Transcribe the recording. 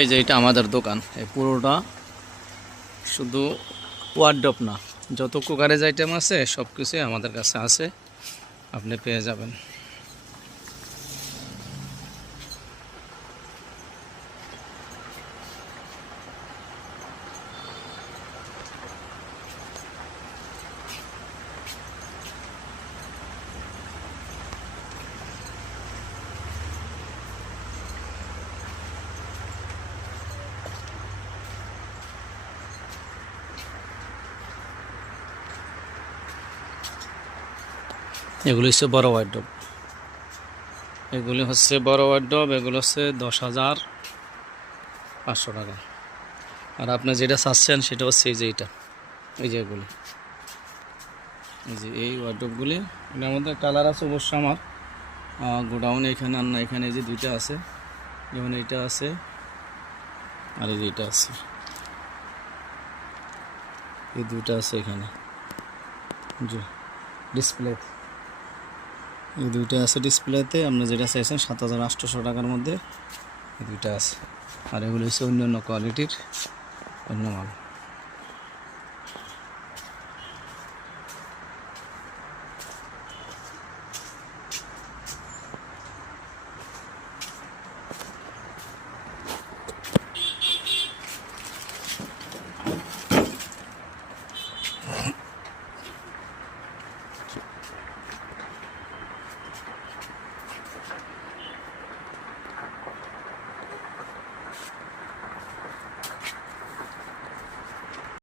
এই যে এটা আমাদের দোকান, এই পুরোটা শুধু ওয়ার্ডরোব না, যত কুকারেজ আইটেম আছে সব কিছুই আমাদের কাছে আছে, আপনি পেয়ে যাবেন। এগুলি হচ্ছে বড় ওয়ার্ডরোব, এগুলি হচ্ছে বড় ওয়ার্ডরোব, এগুলো হচ্ছে 10,500 টাকা। আর আপনি যেটা চাচ্ছেন সেটা হচ্ছে এই যে এইটা, এই যে এগুলি, এই যে এই ওয়ার্ডরোবগুলি, এটার মধ্যে কালার আছে অবশ্য আমার গোডাউন এখানে আর না, এখানে এই যে দুইটা আছে, যেমন এইটা আছে আর এই যে এইটা আছে, এই দুইটা আছে এখানে, জি ডিসপ্লে, এই দুইটা আছে ডিসপ্লেতে। আপনি যেটা চাইছেন 7,800 টাকার মধ্যে এই দুইটা আছে। আর এগুলো হচ্ছে অন্য অন্য কোয়ালিটির অন্য মাল।